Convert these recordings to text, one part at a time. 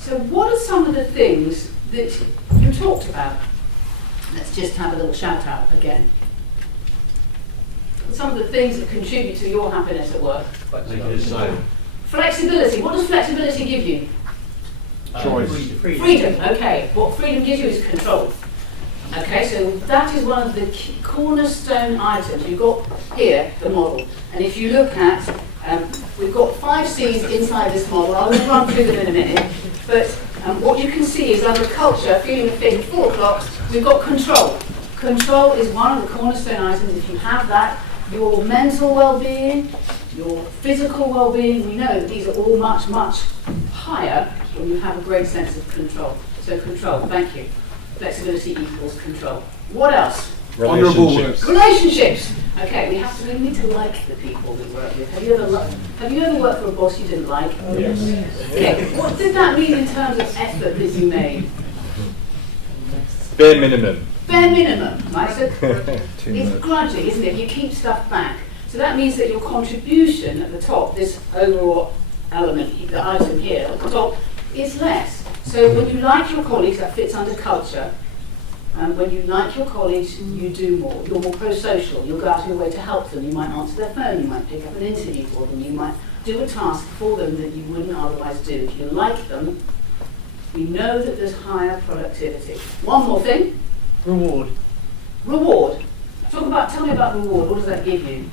So what are some of the things that you talked about? Let's just have a little shout out again. Some of the things that contribute to your happiness at work. Flexibility. What does flexibility give you? Choice. Freedom. Okay. What freedom gives you is control. Okay, so that is one of the cornerstone items. You've got here the model, and if you look at, we've got 5 C's inside this model. I'll run through them in a minute, but what you can see is under culture, feeling the fit, 4 o'clock, we've got control. Control is one of the cornerstone items. If you have that, your mental well-being, your physical well-being, we know that these are all much, much higher when you have a great sense of control. So control, thank you. Flexibility equals control. What else? Relationships. Okay, we need to like the people we work with. Have you ever worked for a boss you didn't like? Yes. Okay. What did that mean in terms of effort that you made? Bare minimum. Bare minimum, right? So it's grudging, isn't it? You keep stuff back. So that means that your contribution at the top, this overall element, the item here at the top, is less. So when you like your colleagues, that fits under culture. When you like your colleagues, you do more. You're more pro-social. You'll go out of your way to help them. You might answer their phone. You might pick up an interview for them. You might do a task for them that you wouldn't otherwise do. If you like them, we know that there's higher productivity. One more thing. Reward. Reward. Tell me about reward. What does that give you?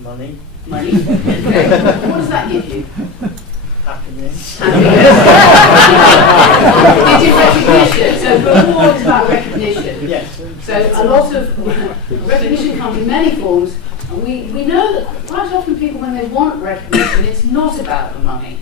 Money. Money. Okay. What does that give you? Happiness. Recognition. So reward is about recognition. Yes. So a lot of recognition comes in many forms, and we know that quite often people, when they want recognition, it's not about the money.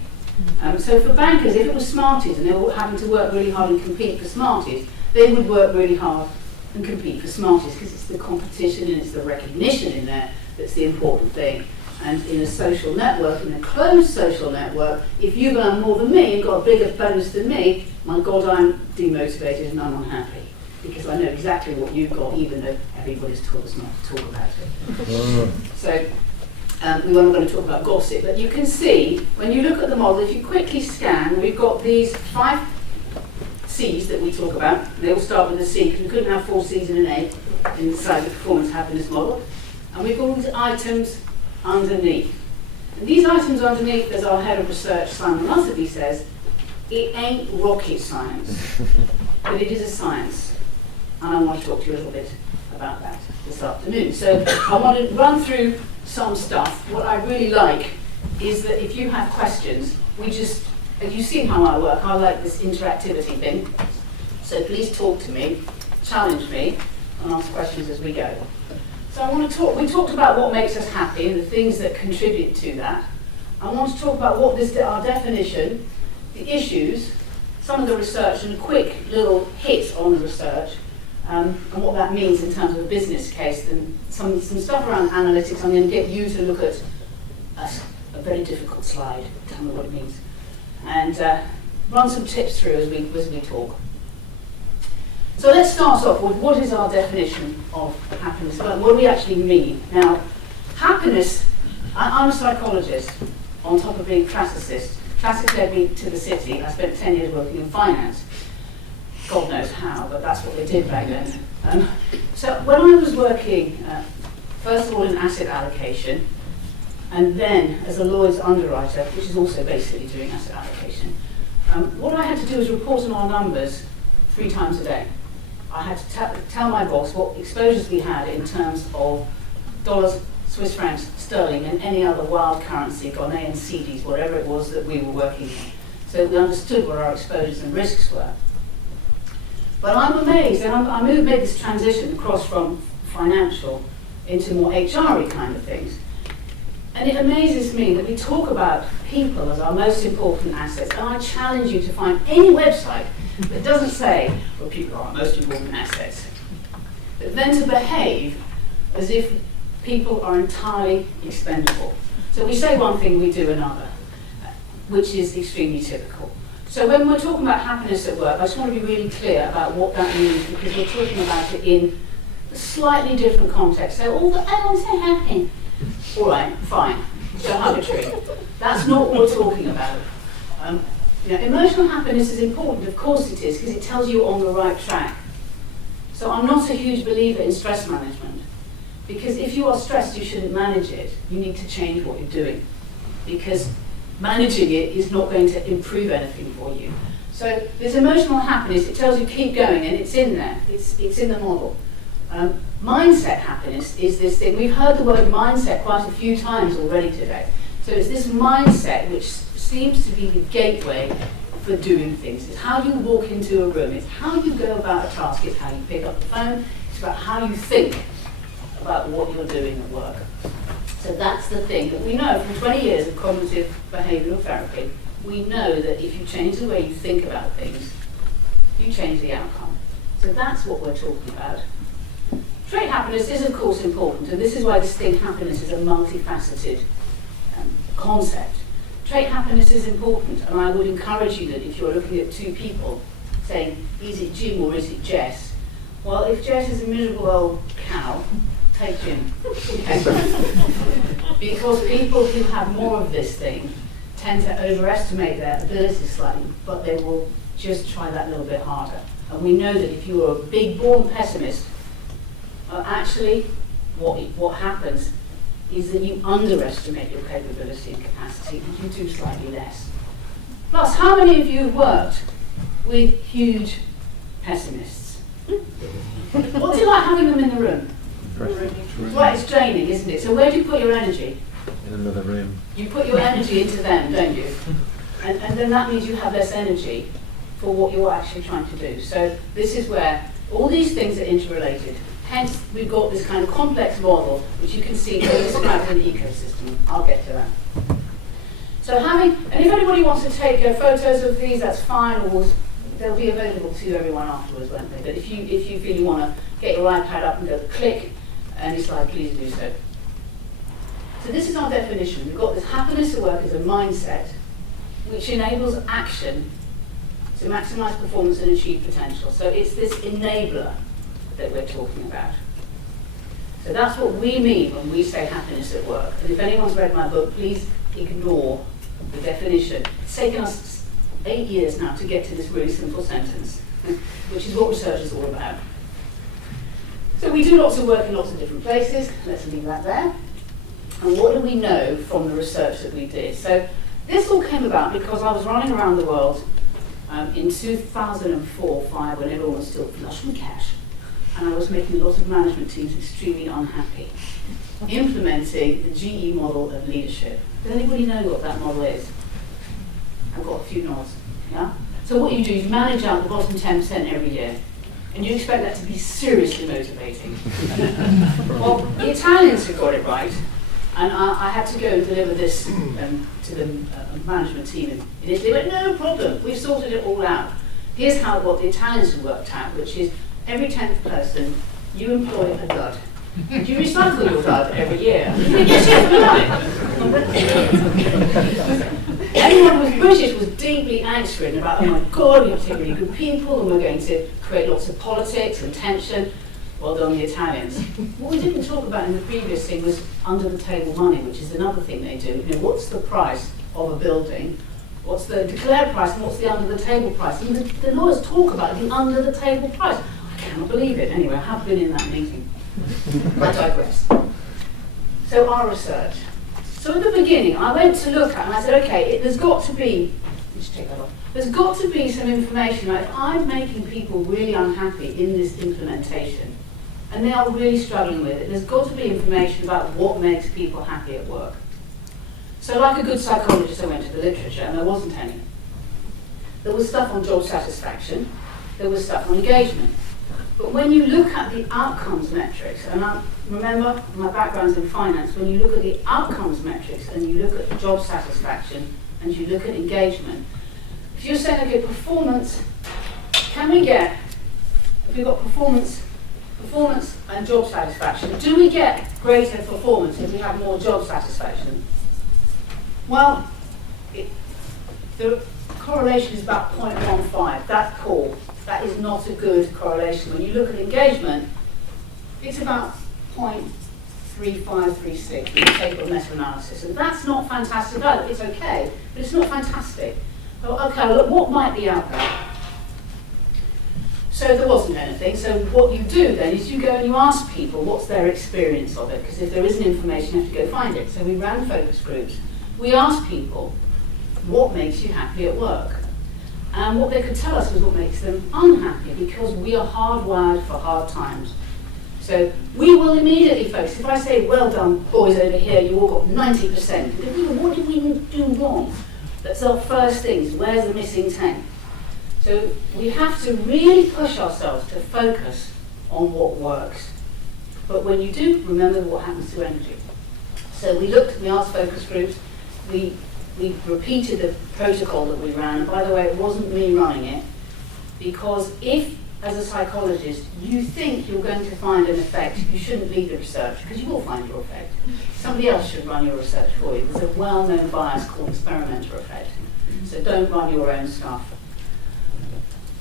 So for bankers, if it was Smarties and they were having to work really hard and compete for Smarties, they would work really hard and compete for Smarties because it's the competition and it's the recognition in there that's the important thing. And in a social network, in a closed social network, if you've earned more than me and got a bigger bonus than me, my God, I'm demotivated and I'm unhappy because I know exactly what you've got, even though everybody's told us not to talk about it. So we were not going to talk about gossip, but you can see when you look at the model, if you quickly scan, we've got these 5 C's that we talk about. They all start with a C because we couldn't have 4 C's and an A inside the performance happiness model. And we've got all these items underneath. And these items underneath, as our head of research, Simon Rusby, says, it ain't rocket science, but it is a science. And I want to talk to you a little bit about that this afternoon. So I want to run through some stuff. What I really like is that if you have questions, as you've seen how I work, I like this interactivity thing. So please talk to me, challenge me, and ask questions as we go. So we talked about what makes us happy and the things that contribute to that. I want to talk about our definition, the issues, some of the research, and a quick little hit on the research, and what that means in terms of a business case, and some stuff around analytics. I'm going to get you to look at a very difficult slide, tell me what it means, and run some tips through as we talk. So let's start off with what is our definition of happiness? What do we actually mean? Now, happiness, I'm a psychologist on top of being classicist. Classics led me to the city. I spent 10 years working in finance. God knows how, but that's what they did back then. So when I was working, first of all in asset allocation, and then as a Lloyd's underwriter, which is also basically doing asset allocation, what I had to do was report on our numbers 3 times a day. I had to tell my boss what exposures we had in terms of dollars, Swiss francs, sterling, and any other wild currency, Ghanaian cedis, whatever it was that we were working in. So we understood what our exposures and risks were. But I'm amazed, and I made this transition across from financial into more HR-y kind of things. And it amazes me that we talk about people as our most important assets, and I challenge you to find any website that doesn't say, well, people are our most important assets, but then to behave as if people are entirely expendable. So we say one thing, we do another, which is extremely typical. So when we're talking about happiness at work, I just want to be really clear about what that means, because we're talking about it in a slightly different context. So, I'm so happy. All right, fine. So hug a tree. That's not what we're talking about. You know, emotional happiness is important, of course it is, because it tells you you're on the right track. So I'm not a huge believer in stress management, because if you are stressed, you shouldn't manage it. You need to change what you're doing, because managing it is not going to improve anything for you. So this emotional happiness, it tells you keep going, and it's in there. It's in the model. Mindset happiness is this thing. We've heard the word mindset quite a few times already today. So it's this mindset which seems to be the gateway for doing things. It's how you walk into a room. It's how you go about a task. It's how you pick up the phone. It's about how you think about what you're doing at work. So that's the thing that we know from 20 years of cognitive behavioural therapy. We know that if you change the way you think about things, you change the outcome. So that's what we're talking about. Trait happiness is of course important, and this is why this thing happiness is a multifaceted concept. Trait happiness is important, and I would encourage you that if you're looking at two people saying, is it Jim or is it Jess? Well, if Jess is a miserable old cow, take Jim. Because people who have more of this thing tend to overestimate their abilities slightly, but they will just try that little bit harder. And we know that if you are a big born pessimist, actually what happens is that you underestimate your capability and capacity and you do slightly less. Plus, how many of you have worked with huge pessimists? What's it like having them in the room? Right, it's draining, isn't it? So where do you put your energy? In another room. You put your energy into them, don't you? And then that means you have less energy for what you're actually trying to do. So this is where all these things are interrelated. Hence, we've got this kind of complex model, which you can see described in the ecosystem. I'll get to that. So and if anybody wants to take photos of these, that's fine, or they'll be available to everyone afterwards, won't they? But if you feel you want to get your iPad up and go click any slide, please do so. So this is our definition. We've got this happiness at work as a mindset, which enables action to maximize performance and achieve potential. So it's this enabler that we're talking about. So that's what we mean when we say happiness at work. And if anyone's read my book, please ignore the definition. It's taken us 8 years now to get to this really simple sentence, which is what research is all about. So we do lots of work in lots of different places. Let's leave that there. And what do we know from the research that we did? So this all came about because I was running around the world in 2004-05 when everyone was still flush with cash. And I was making a lot of management teams extremely unhappy, implementing the GE model of leadership. Does anybody know what that model is? I've got a few nods. Yeah? So what you do is manage out the bottom 10% every year, and you expect that to be seriously motivating. Well, the Italians have got it right, and I had to go and deliver this to the management team in Italy. They went, no problem, we've sorted it all out. Here's what the Italians have worked out, which is every 10th person, you employ a dud. And you recycle your dud every year. You get shit for nothing. Everyone who was British was deeply angst-ridden about, oh my God, we have to take really good people and we're going to create lots of politics and tension. Well done, the Italians. What we didn't talk about in the previous thing was under-the-table money, which is another thing they do. You know, what's the price of a building? What's the declared price and what's the under-the-table price? And the lawyers talk about the under-the-table price. I cannot believe it. Anyway, I have been in that meeting. I digress. So our research. So at the beginning, I went to look at, and I said, okay, there's got to be, let's take that off. There's got to be some information. Like if I'm making people really unhappy in this implementation, and they are really struggling with it, there's got to be information about what makes people happy at work. So like a good psychologist, I went to the literature, and there wasn't any. There was stuff on job satisfaction, there was stuff on engagement. But when you look at the outcomes metrics, and I remember my background's in finance, when you look at the outcomes metrics and you look at job satisfaction and you look at engagement, if you're saying, okay, performance, can we get, if we've got performance and job satisfaction, do we get greater performance if we have more job satisfaction? Well, the correlation is about 0.15. That's poor. That is not a good correlation. When you look at engagement, it's about 0.3536 when you take a meta-analysis. And that's not fantastic either. It's okay, but it's not fantastic. Oh, okay, look, what might be out there? So there wasn't anything. So what you do then is you go and you ask people what's their experience of it, because if there isn't information, you have to go find it. So we ran focus groups. We asked people, what makes you happy at work? And what they could tell us was what makes them unhappy, because we are hardwired for hard times. So we will immediately focus. If I say, well done, boys over here, you all got 90%. What did we do wrong? That's our first thing. Where's the missing 10? So we have to really push ourselves to focus on what works. But when you do, remember what happens to energy. So we asked focus groups, we repeated the protocol that we ran. And by the way, it wasn't me running it, because if, as a psychologist, you think you're going to find an effect, you shouldn't lead the research, because you will find your effect. Somebody else should run your research for you. There's a well-known bias called experimenter effect. So don't run your own stuff.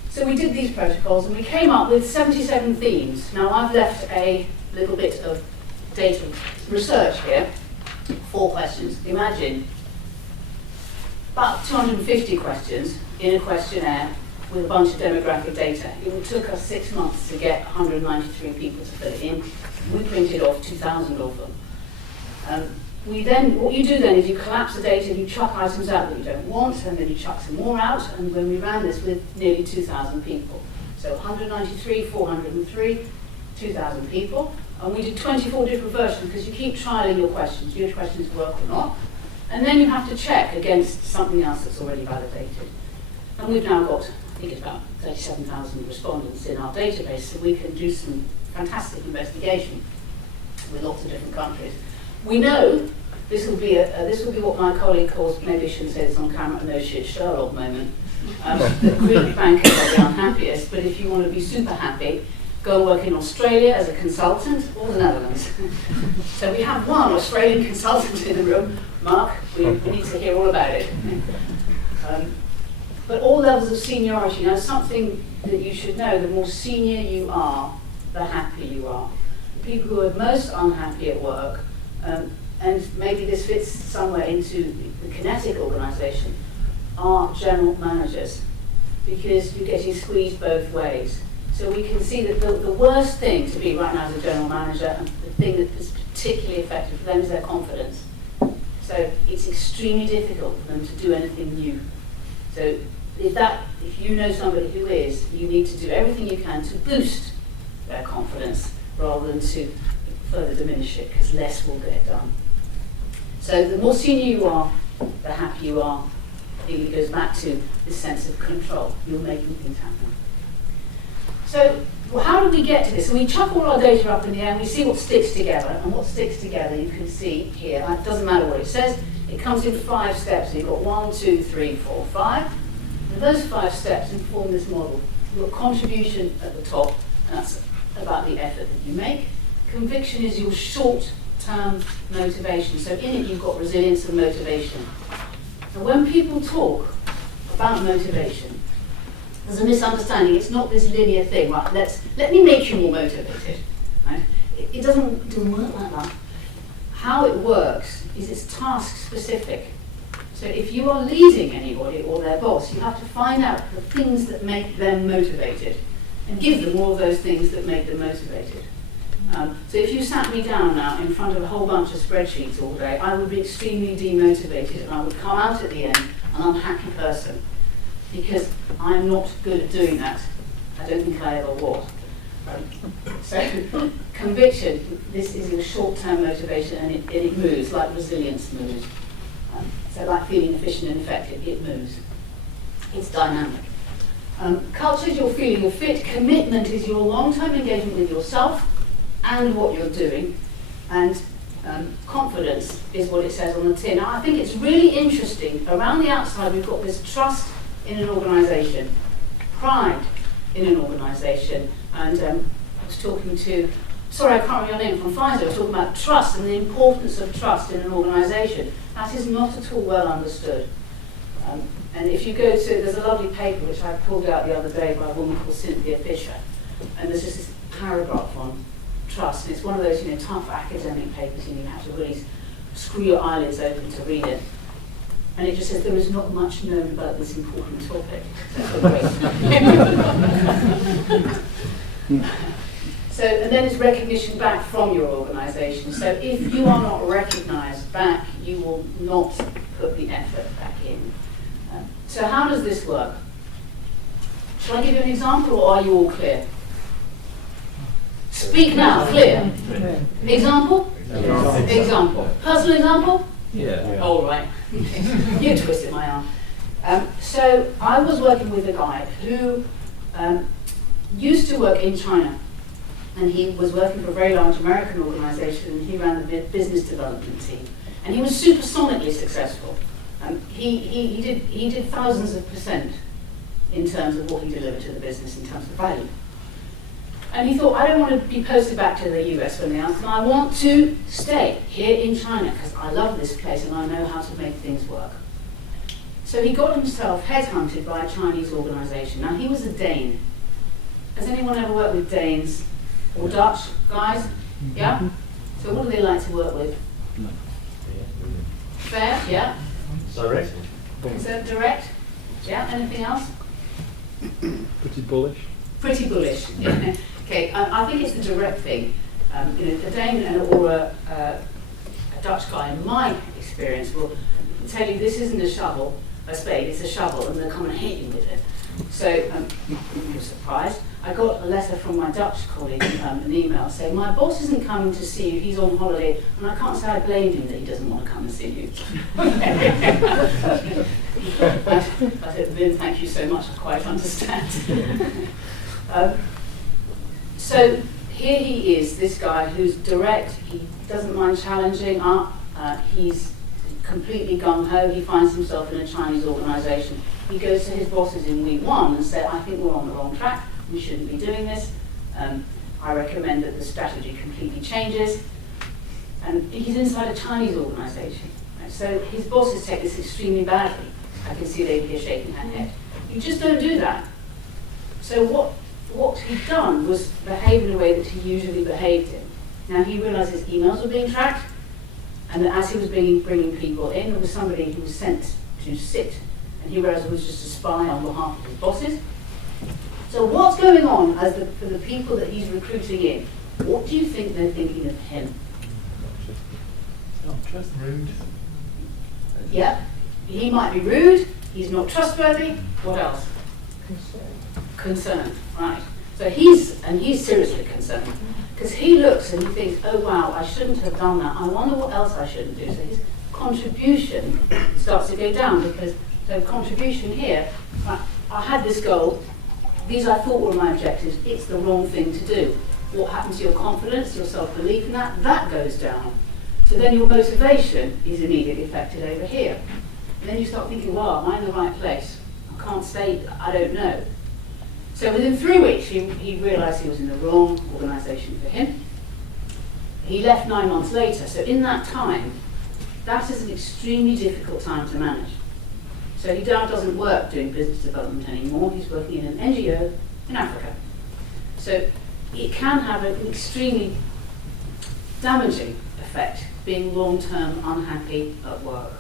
So we did these protocols and we came up with 77 themes. Now I've left a little bit of data research here. 4 questions. Imagine about 250 questions in a questionnaire with a bunch of demographic data. It took us 6 months to get 193 people to fill it in. We printed off 2,000 of them. What you do then is you collapse the data, you chuck items out that you don't want, and then you chuck some more out, and when we ran this with nearly 2,000 people. So 193, 403, 2,000 people, and we did 24 different versions, because you keep trialing your questions. Do your questions work or not? And then you have to check against something else that's already validated. And we've now got, I think it's about 37,000 respondents in our database, so we can do some fantastic investigation with lots of different countries. We know this will be what my colleague calls, maybe I shouldn't say this on camera, a no shit Sherlock moment. The Greek bankers are the unhappiest, but if you want to be super happy, go work in Australia as a consultant or the Netherlands. So we have one Australian consultant in the room. Mark, we need to hear all about it. But all levels of seniority. Now, something that you should know, the more senior you are, the happier you are. The people who are most unhappy at work, and maybe this fits somewhere into the kinetic organisation, are general managers, because you're getting squeezed both ways. So we can see that the worst thing to be right now as a general manager, and the thing that is particularly effective for them, is their confidence. So it's extremely difficult for them to do anything new. So if you know somebody who is, you need to do everything you can to boost their confidence rather than to further diminish it, because less will get done. So the more senior you are, the happier you are. I think it goes back to this sense of control. You're making things happen. So how do we get to this? So we chuck all our data up in the air and we see what sticks together. And what sticks together, you can see here. It doesn't matter what it says. It comes in 5 steps. So you've got 1, 2, 3, 4, 5. And those 5 steps inform this model. You've got contribution at the top, and that's about the effort that you make. Conviction is your short-term motivation. So in it, you've got resilience and motivation. And when people talk about motivation, there's a misunderstanding. It's not this linear thing, right? Let me make you more motivated. Right? It doesn't work like that. How it works is it's task specific. So if you are leading anybody or their boss, you have to find out the things that make them motivated and give them all of those things that make them motivated. So if you sat me down now in front of a whole bunch of spreadsheets all day, I would be extremely demotivated, and I would come out at the end an unhappy person, because I'm not good at doing that. I don't think I ever was. So conviction, this is your short-term motivation, and it moves like resilience moves. So like feeling efficient and effective, it moves. It's dynamic. Culture is your feeling of fit. Commitment is your long-term engagement with yourself and what you're doing. And confidence is what it says on the tin. Now, I think it's really interesting. Around the outside, we've got this trust in an organisation, pride in an organisation. And I was talking to, sorry, I can't remember your name, from Pfizer. I was talking about trust and the importance of trust in an organisation. That is not at all well understood. And if you go to, there's a lovely paper which I pulled out the other day by a woman called Cynthia Fisher, and there's just this paragraph on trust, and it's one of those, tough academic papers, and you have to really screw your eyelids open to read it. And it just says there is not much known about this important topic. So, and then it's recognition back from your organisation. So if you are not recognised back, you will not put the effort back in. So how does this work? Shall I give you an example, or are you all clear? Speak now, clear. Example? Example. Personal example? Yeah. Oh, right. You twisted my arm. So I was working with a guy who used to work in China. And he was working for a very large American organisation, and he ran the business development team. And he was supersonically successful. He did thousands of % in terms of what he delivered to the business in terms of value. And he thought, I don't want to be posted back to the US when they ask, and I want to stay here in China because I love this place and I know how to make things work. So he got himself headhunted by a Chinese organisation. Now he was a Dane. Has anyone ever worked with Danes? Or Dutch guys? Yeah? So what do they like to work with? Fair, yeah? Direct. Is that direct? Yeah, anything else? Pretty bullish. Pretty bullish. Yeah. Okay, I think it's the direct thing. A Dane or a Dutch guy, in my experience, will tell you this isn't a spade, it's a shovel, and they'll come and hit you with it. So, you're surprised. I got a letter from my Dutch colleague, an email saying, my boss isn't coming to see you, he's on holiday, and I can't say I blame him that he doesn't want to come and see you. I said, Vin, thank you so much, I quite understand. So here he is, this guy who's direct, he doesn't mind challenging up, he's completely gung-ho, he finds himself in a Chinese organisation. He goes to his bosses in week 1 and says, I think we're on the wrong track, we shouldn't be doing this. I recommend that the strategy completely changes. And he's inside a Chinese organisation. Right? So his bosses take this extremely badly. I can see they'd be shaking their head. You just don't do that. So what he'd done was behave in a way that he usually behaved in. Now he realised his emails were being tracked, and that as he was bringing people in, there was somebody who was sent to sit, and he realised it was just a spy on behalf of his bosses. So what's going on for the people that he's recruiting in? What do you think they're thinking of him? Not just rude. Yeah, he might be rude, he's not trustworthy, what else? Concerned, right. So he's seriously concerned. Because he looks and he thinks, oh wow, I shouldn't have done that, I wonder what else I shouldn't do. So his contribution starts to go down because, so contribution here, right, I had this goal, these I thought were my objectives, it's the wrong thing to do. What happens to your confidence, your self-belief in that? That goes down. So then your motivation is immediately affected over here. And then you start thinking, well, am I in the right place? I can't stay, I don't know. So within 3 weeks, he realised he was in the wrong organisation for him. He left 9 months later. So in that time, that is an extremely difficult time to manage. So he now doesn't work doing business development anymore. He's working in an NGO in Africa. So it can have an extremely damaging effect, being long-term unhappy at work.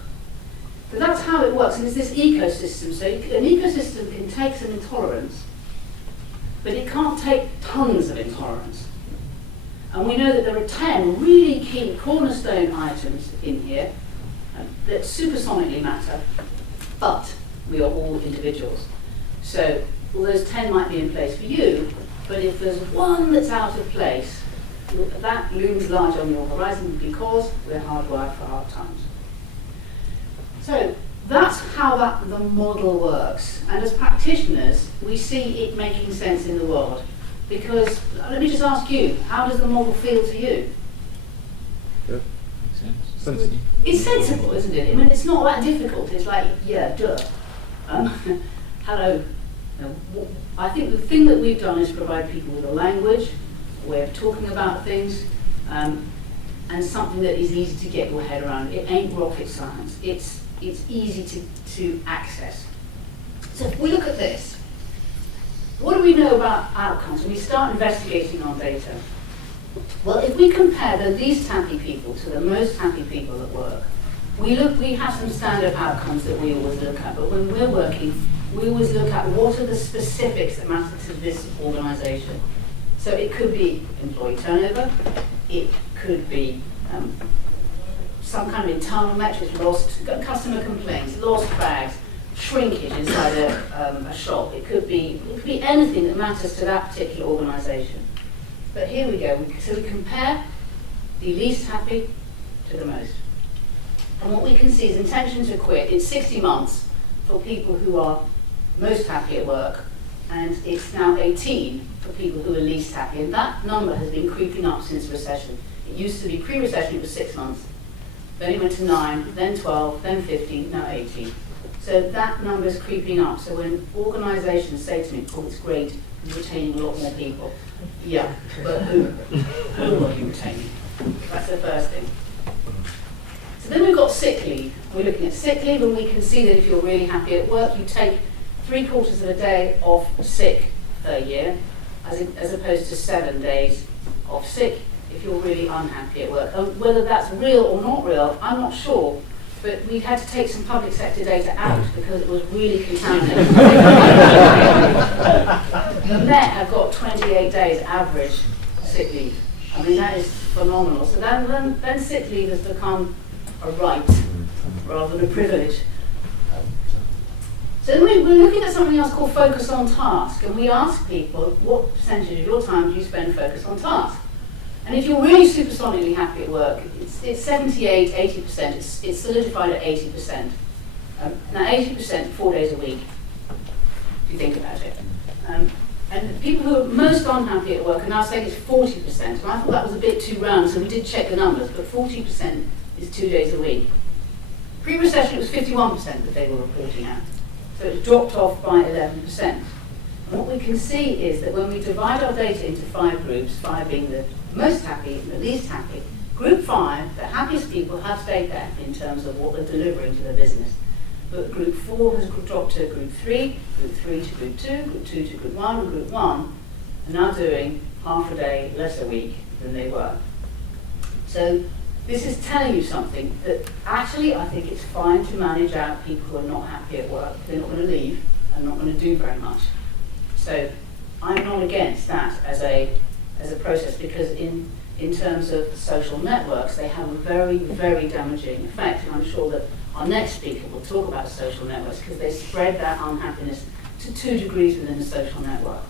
But that's how it works, and it's this ecosystem. So an ecosystem can take some intolerance, but it can't take tons of intolerance. And we know that there are 10 really key cornerstone items in here that supersonically matter, but we are all individuals. So all those 10 might be in place for you, but if there's one that's out of place, that looms large on your horizon because we're hardwired for hard times. So that's how the model works. And as practitioners, we see it making sense in the world. Because, let me just ask you, how does the model feel to you? Good. Makes sense. Sensible. It's sensible, isn't it? I mean, it's not that difficult. It's like, yeah, duh. Hello. I think the thing that we've done is provide people with a language, a way of talking about things, and something that is easy to get your head around. It ain't rocket science. It's easy to access. So if we look at this, what do we know about outcomes when we start investigating our data? Well, if we compare the least happy people to the most happy people at work, We have some standard outcomes that we always look at, but when we're working, we always look at what are the specifics that matter to this organisation. So it could be employee turnover, it could be some kind of internal metrics, lost customer complaints, lost bags, shrinkage inside a shop. It could be anything that matters to that particular organisation. But here we go. So we compare the least happy to the most. And what we can see is intention to quit. It's 60 months for people who are most happy at work, and it's now 18 for people who are least happy. And that number has been creeping up since recession. It used to be pre-recession, it was 6 months. Then it went to 9, then 12, then 15, now 18. So that number is creeping up. So when organisations say to me, oh, it's great, you're retaining a lot more people. Yeah, but who? Who are you retaining? That's the first thing. So then we've got sick leave. We're looking at sick leave, and we can see that if you're really happy at work, you take 3/4 of a day off sick per year, as opposed to 7 days off sick if you're really unhappy at work. Whether that's real or not real, I'm not sure. But we had to take some public sector data out because it was really contaminated. The Met have got 28 days average sick leave. I mean, that is phenomenal. So then sick leave has become a right rather than a privilege. So then we're looking at something else called focus on task, and we ask people, what percentage of your time do you spend focused on task? And if you're really supersonically happy at work, it's 78, 80%. It's solidified at 80%. Now 80%, 4 days a week, if you think about it. And the people who are most unhappy at work are now saying it's 40%. And I thought that was a bit too round, so we did check the numbers, but 40% is 2 days a week. Pre-recession, it was 51% that they were reporting at. So it dropped off by 11%. And what we can see is that when we divide our data into 5 groups, 5 being the most happy and the least happy, group 5, the happiest people have stayed there in terms of what they're delivering to their business. But group 4 has dropped to group 3 to group 2, group 2 to group 1, and group 1 are now doing half a day less a week than they were. So this is telling you something, that actually I think it's fine to manage out people who are not happy at work. They're not going to leave and not going to do very much. So I'm not against that as a process, because in terms of social networks, they have a very, very damaging effect. And I'm sure that our next speaker will talk about social networks, because they spread that unhappiness to 2 degrees within a social network.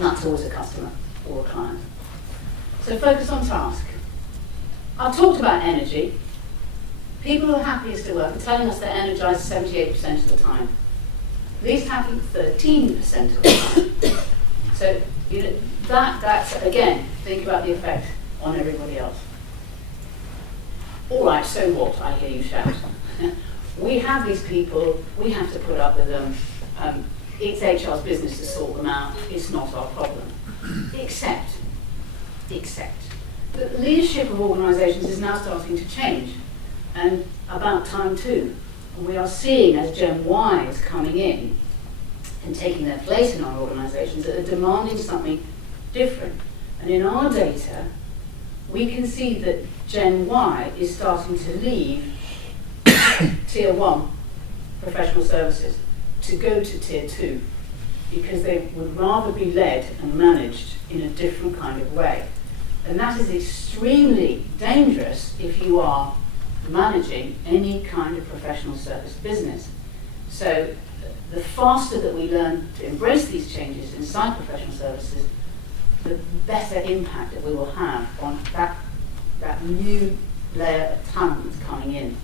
Not towards a customer or a client. So focus on task. I've talked about energy. People who are happiest at work are telling us they're energized 78% of the time. Least happy 13% of the time. So that's again, think about the effect on everybody else. All right, so what? I hear you shout. We have these people, we have to put up with them. It's HR's business to sort them out. It's not our problem. Except that the leadership of organisations is now starting to change, and about time too. And we are seeing, as Gen Y is coming in and taking their place in our organisations, that they're demanding something different. And in our data, we can see that Gen Y is starting to leave Tier 1 professional services to go to Tier 2, because they would rather be led and managed in a different kind of way. And that is extremely dangerous if you are managing any kind of professional service business. So the faster that we learn to embrace these changes inside professional services, the better impact that we will have on that new layer of talent that's coming in.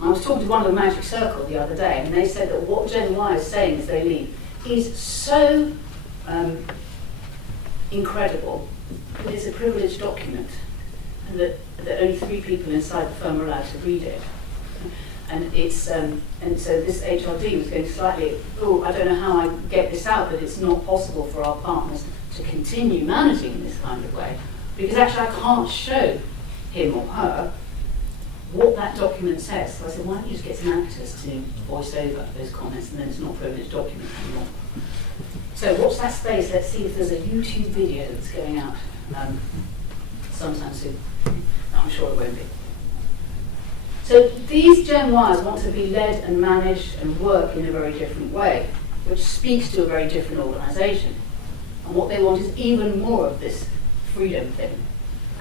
I was talking to one of the Magic Circle the other day, and they said that what Gen Y is saying as they leave is so incredible that it's a privileged document, and that only 3 people inside the firm are allowed to read it. And it's and so this HRD was going slightly, I don't know how I get this out, but it's not possible for our partners to continue managing in this kind of way, because actually I can't show him or her what that document says. So I said, why don't you just get some actors to voice over those comments, and then it's not a privileged document anymore. So watch that space. Let's see if there's a YouTube video that's going out sometime soon. I'm sure it won't be. So these Gen Ys want to be led and managed and work in a very different way, which speaks to a very different organisation. And what they want is even more of this freedom thing.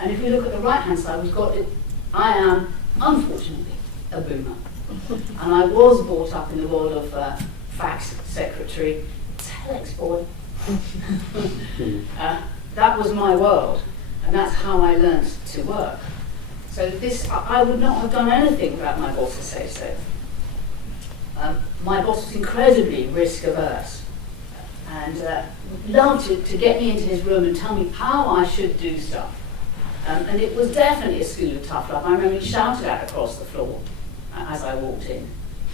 And if we look at the right-hand side, we've got it. I am, unfortunately, a boomer. And I was brought up in the world of fax secretary, telex boy. That was my world, and that's how I learned to work. So this, I would not have done anything without my boss to say so. My boss was incredibly risk averse, and loved to get me into his room and tell me how I should do stuff. And it was definitely a school of tough love. I remember he shouted at across the floor as I walked in,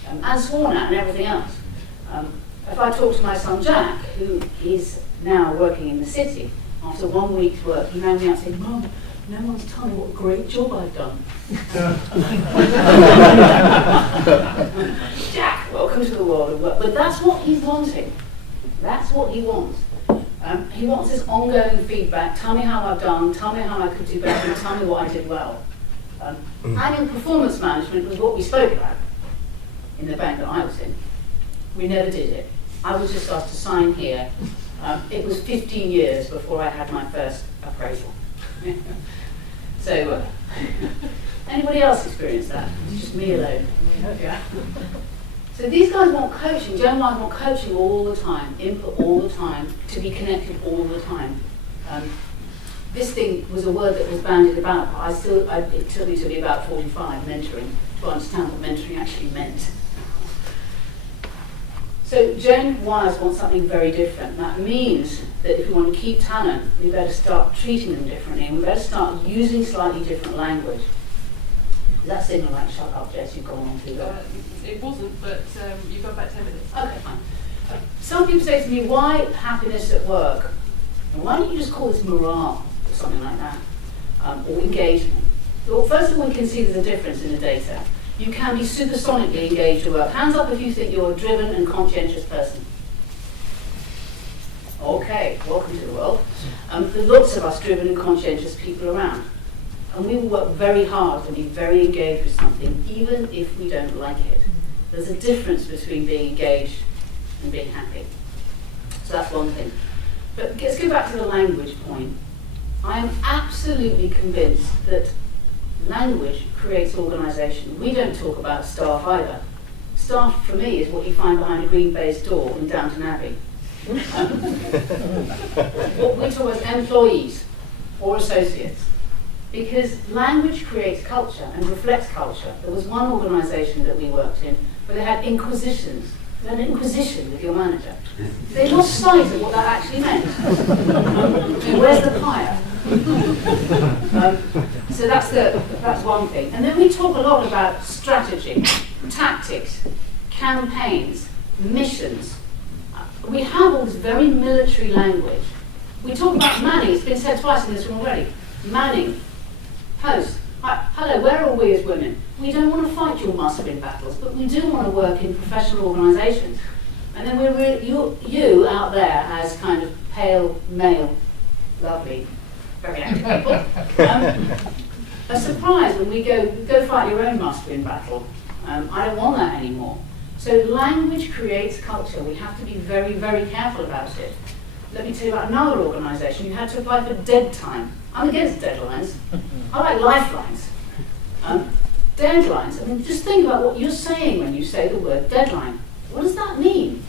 and sworn at and everything else. If I talk to my son Jack, who is now working in the city, after 1 week's work, he rang me up saying, "Mum, no one's told me what a great job I've done." Jack, welcome to the world of work. But that's what he's wanting. That's what he wants. He wants this ongoing feedback. Tell me how I've done, tell me how I could do better, and tell me what I did well. And in performance management was what we spoke about in the bank that I was in. We never did it. I was just asked to sign here. It was 15 years before I had my first appraisal. So, anybody else experience that? It's just me alone. Yeah. So these guys want coaching. Gen Y want coaching all the time, input all the time, to be connected all the time. This thing was a word that was bandied about, but it took me to be about 45, mentoring, to understand what mentoring actually meant. So Gen Ys want something very different. That means that if we want to keep talent, we better start treating them differently, and we better start using slightly different language. Does that signal like, shut up, Jess, you've gone on too long? It wasn't, but you've got about 10 minutes. Okay, fine. Some people say to me, why happiness at work? And why don't you just call this morale or something like that? Or engagement? Well, first of all, we can see there's a difference in the data. You can be supersonically engaged at work. Hands up if you think you're a driven and conscientious person. Okay, welcome to the world. There are lots of us driven and conscientious people around. And we will work very hard and be very engaged with something, even if we don't like it. There's a difference between being engaged and being happy. So that's one thing. But let's go back to the language point. I am absolutely convinced that language creates organisation. We don't talk about staff either. Staff, for me, is what you find behind a green baize door in Downton Abbey. What we talk about is employees or associates. Because language creates culture and reflects culture. There was one organisation that we worked in where they had inquisitions. They had an inquisition with your manager. They lost sight of what that actually meant. Where's the fire? So that's one thing. And then we talk a lot about strategy, tactics, campaigns, missions. We have all this very military language. We talk about Manning. It's been said twice in this room already. Manning. Post. Hello, where are we as women? We don't want to fight your must-win battles, but we do want to work in professional organisations. And then you out there as kind of pale, male, lovely, very active people, are surprised when we go fight your own must-win battle. I don't want that anymore. So language creates culture. We have to be very, very careful about it. Let me tell you about another organisation. You had to apply for dead time. I'm against deadlines. I like lifelines. Deadlines, I mean, just think about what you're saying when you say the word deadline. What does that mean?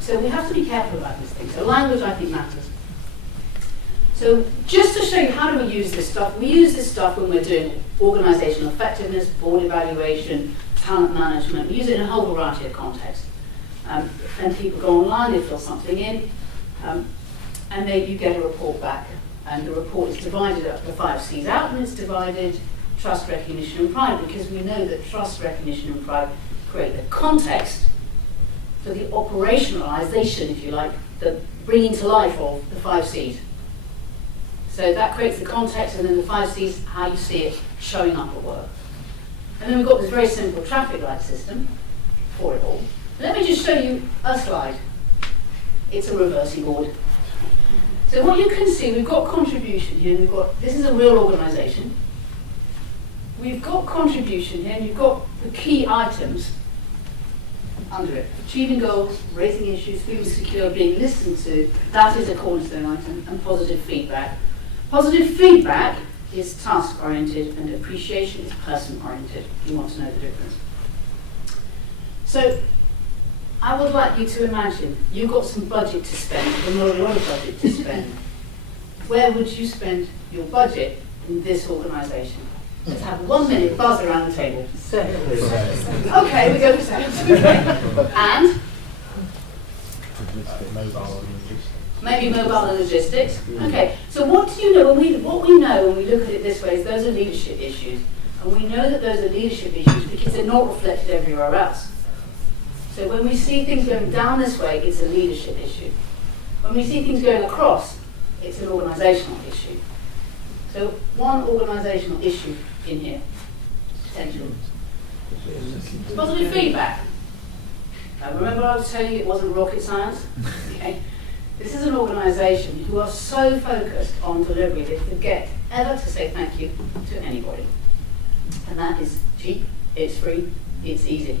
So we have to be careful about these things. So language, I think, matters. So just to show you how do we use this stuff, we use this stuff when we're doing organisational effectiveness, board evaluation, talent management. We use it in a whole variety of contexts. And people go online, they fill something in, and then you get a report back. And the report is divided up, the 5 C's out, and it's divided trust, recognition, and pride, because we know that trust, recognition, and pride create the context for the operationalisation, if you like, the bringing to life of the 5 C's. So that creates the context, and then the 5 C's, how you see it showing up at work. And then we've got this very simple traffic light system for it all. Let me just show you a slide. It's a reversing board. So what you can see, we've got contribution here, this is a real organisation. we've got contribution here, and you've got the key items under it. Achieving goals, raising issues, feeling secure, being listened to, that is a cornerstone item, and positive feedback. Positive feedback is task-oriented, and appreciation is person-oriented. You want to know the difference. So, I would like you to imagine you've got some budget to spend, but not a lot of budget to spend. Where would you spend your budget in this organisation? Let's have 1 minute, buzz around the table. Okay, we go for sales. Okay. And? Maybe mobile and logistics. Okay, so what do you know? What we know when we look at it this way is those are leadership issues. And we know that those are leadership issues because they're not reflected everywhere else. So when we see things going down this way, it's a leadership issue. When we see things going across, it's an organisational issue. So one organisational issue in here, potential. Positive feedback. Now remember I was telling you it wasn't rocket science? Okay. This is an organisation who are so focused on delivery they forget ever to say thank you to anybody. And that is cheap, it's free, it's easy.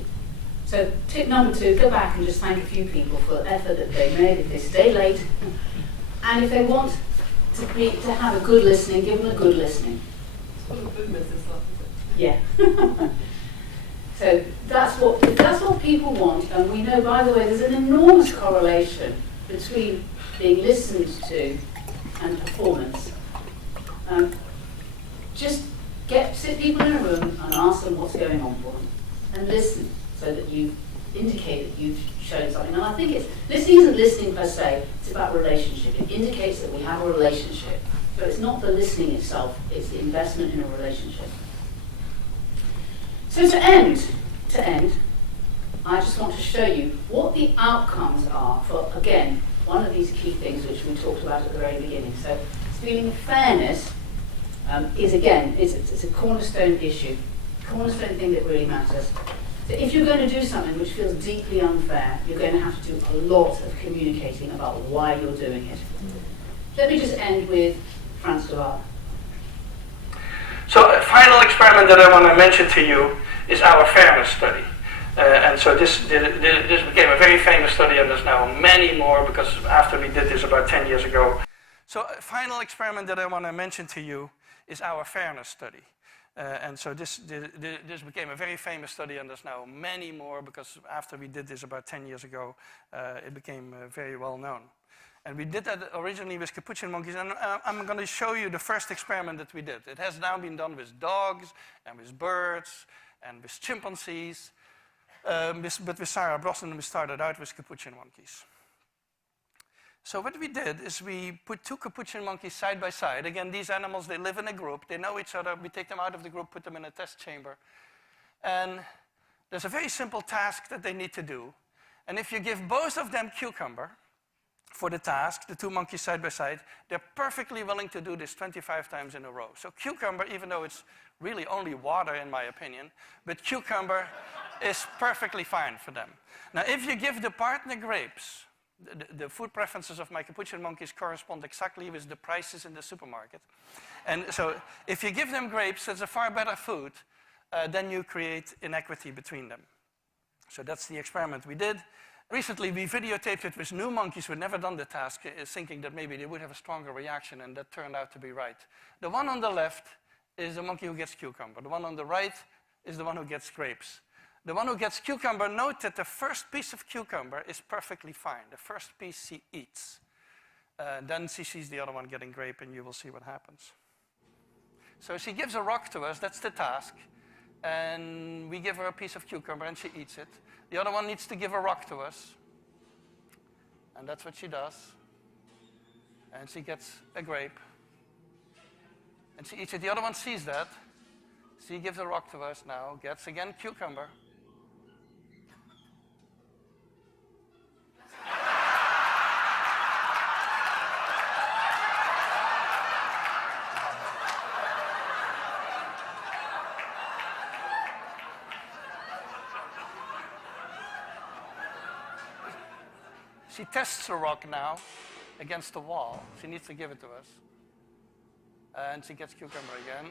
So tip number 2, go back and just thank a few people for the effort that they made if they stay late. And if they want to have a good listening, give them a good listening. It's one of the boomers and stuff, is it? Yeah. So if that's what people want, and we know, by the way, there's an enormous correlation between being listened to and performance. Just sit people in a room and ask them what's going on for them, and listen so that you indicate that you've shown something. And I think listening isn't listening per se, it's about relationship. It indicates that we have a relationship. So it's not the listening itself, it's the investment in a relationship. So to end, I just want to show you what the outcomes are for, again, one of these key things which we talked about at the very beginning. So feeling of fairness is, again, it's a cornerstone issue, cornerstone thing that really matters. So if you're going to do something which feels deeply unfair, you're going to have to do a lot of communicating about why you're doing it. Let me just end with Francois. So a final experiment that I want to mention to you is our fairness study. And so this became a very famous study, and there's now many more because after we did this about 10 years ago. So a final experiment that I want to mention to you is our fairness study. And so this became a very famous study, and there's now many more because after we did this about 10 years ago, it became very well known. And we did that originally with capuchin monkeys, and I'm going to show you the first experiment that we did. It has now been done with dogs, and with birds, and with chimpanzees. But with Sarah Brosnan, we started out with capuchin monkeys. So what we did is we put 2 capuchin monkeys side by side. Again, these animals, they live in a group. They know each other. We take them out of the group, put them in a test chamber. And there's a very simple task that they need to do. And if you give both of them cucumber for the task, the 2 monkeys side by side, they're perfectly willing to do this 25 times in a row. So cucumber, even though it's really only water in my opinion, but cucumber is perfectly fine for them. Now, if you give the partner grapes, the food preferences of my capuchin monkeys correspond exactly with the prices in the supermarket. And so if you give them grapes, it's a far better food than you create inequity between them. So that's the experiment we did. Recently, we videotaped it with new monkeys who had never done the task, thinking that maybe they would have a stronger reaction, and that turned out to be right. The one on the left is the monkey who gets cucumber. The one on the right is the one who gets grapes. The one who gets cucumber, note that the first piece of cucumber is perfectly fine. The first piece she eats. Then she sees the other one getting grape, and you will see what happens. So she gives a rock to us, that's the task. And we give her a piece of cucumber, and she eats it. The other one needs to give a rock to us. And that's what she does. And she gets a grape. And she eats it. The other one sees that. She gives a rock to us now, gets again cucumber. She tests the rock now against the wall. She needs to give it to us. And she gets cucumber again.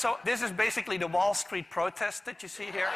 So this is basically the Wall Street protest that you see here.